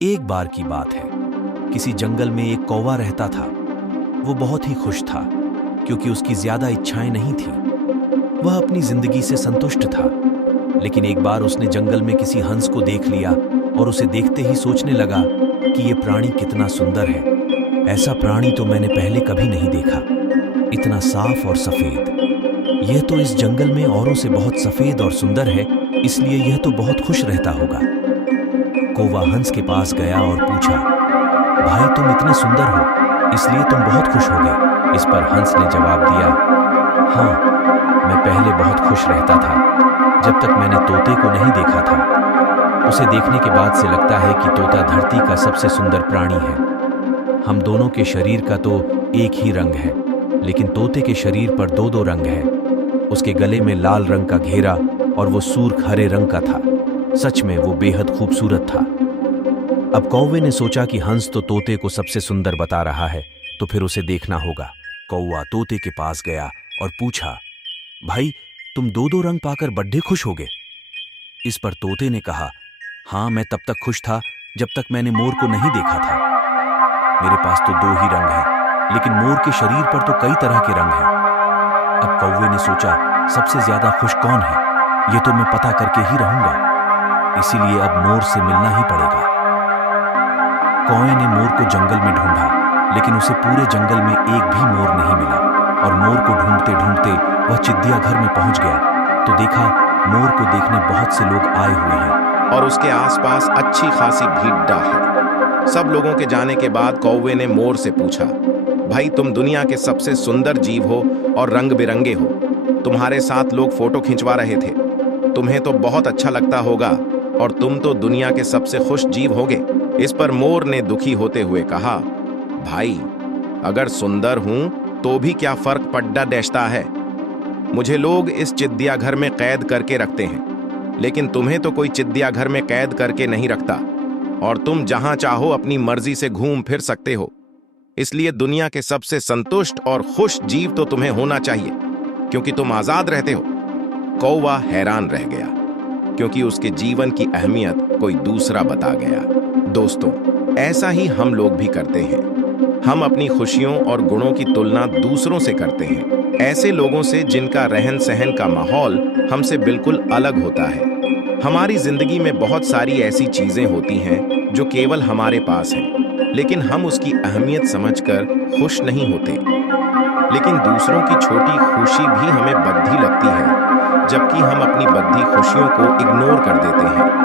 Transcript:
एक बार की बात है। किसी जंगल में एक कौवा रहता था। वो बहुत ही खुश था क्योंकि उसकी ज्यादा इच्छाएं नहीं थी। वह अपनी जिंदगी से संतुष्ट था। लेकिन एक बार उसने जंगल में किसी हंस को देख लिया और उसे देखते ही सोचने लगा कि ये प्राणी कितना सुंदर है। ऐसा प्राणी तो मैंने पहले कभी नहीं देखा। इतना साफ और सफेद। यह तो इस जंगल में औरों से बहुत सफेद और सुंदर है, इसलिए यह तो बहुत खुश रहता होगा। कौवा हंस के पास गया और पूछा, भाई तुम इतने सुंदर हो, इसलिए तुम बहुत खुश होगे। इस पर हंस ने जवाब दिया, हाँ, मैं पहले बहुत खुश रहता था जब तक मैंने तोते को नहीं देखा था। उसे देखने के बाद से लगता है कि तोता धरती का सबसे सुंदर प्राणी है। हम दोनों के शरीर का तो एक ही रंग है, लेकिन तोते के शरीर पर दो दो रंग है। उसके गले में लाल रंग का घेरा और वो सूर्ख हरे रंग का था। सच में वो बेहद खूबसूरत था। अब कौवे ने सोचा कि हंस तो तोते को सबसे सुंदर बता रहा है, तो फिर उसे देखना होगा। कौवा तोते के पास गया और पूछा, भाई तुम दो दो रंग पाकर बड्डे खुश हो गए। इस पर तोते ने कहा, हाँ, मैं तब तक खुश था जब तक मैंने मोर को नहीं देखा था। मेरे पास तो दो ही रंग हैं, लेकिन मोर के शरीर पर तो कई तरह के रंग हैं। अब कौवे ने सोचा, सबसे ज्यादा खुश कौन है, ये तो मैं पता करके ही रहूंगा। इसीलिए अब मोर से मिलना ही पड़ेगा। कौवे ने मोर को जंगल में ढूंढा, लेकिन उसे पूरे जंगल में एक भी मोर नहीं मिला। और मोर को ढूंढते ढूंढते वह चिड़ियाघर में पहुंच गया तो देखा मोर को देखने बहुत से लोग आए हुए हैं और उसके आसपास अच्छी खासी भीड़ है। सब लोगों के जाने के बाद कौवे ने मोर से पूछा, भाई तुम दुनिया के सबसे सुंदर जीव हो और रंग बिरंगे हो। तुम्हारे साथ लोग फोटो खिंचवा रहे थे। तुम्हें तो बहुत अच्छा लगता होगा और तुम तो दुनिया के सबसे खुश जीव होगे। इस पर मोर ने दुखी होते हुए कहा, भाई अगर सुंदर हूं तो भी क्या फर्क पड़ता देता है। मुझे लोग इस चिड़ियाघर में कैद करके रखते हैं, लेकिन तुम्हें तो कोई चिड़ियाघर में कैद करके नहीं रखता और तुम जहां चाहो अपनी मर्जी से घूम फिर सकते हो। इसलिए दुनिया के सबसे संतुष्ट और खुश जीव तो तुम्हें होना चाहिए, क्योंकि तुम आजाद रहते हो। कौवा हैरान रह गया, क्योंकि उसके जीवन की अहमियत कोई दूसरा बता गया। दोस्तों, ऐसा ही हम लोग भी करते हैं। हम अपनी खुशियों और गुणों की तुलना दूसरों से करते हैं, ऐसे लोगों से जिनका रहन सहन का माहौल हमसे बिल्कुल अलग होता है। हमारी जिंदगी में बहुत सारी ऐसी चीजें होती हैं जो केवल हमारे पास हैं, लेकिन हम उसकी अहमियत समझकर खुश नहीं होते। लेकिन दूसरों की छोटी खुशी भी हमें बद्धी लगती है, जबकि हम अपनी बद्धी खुशियों को इग्नोर कर देते हैं।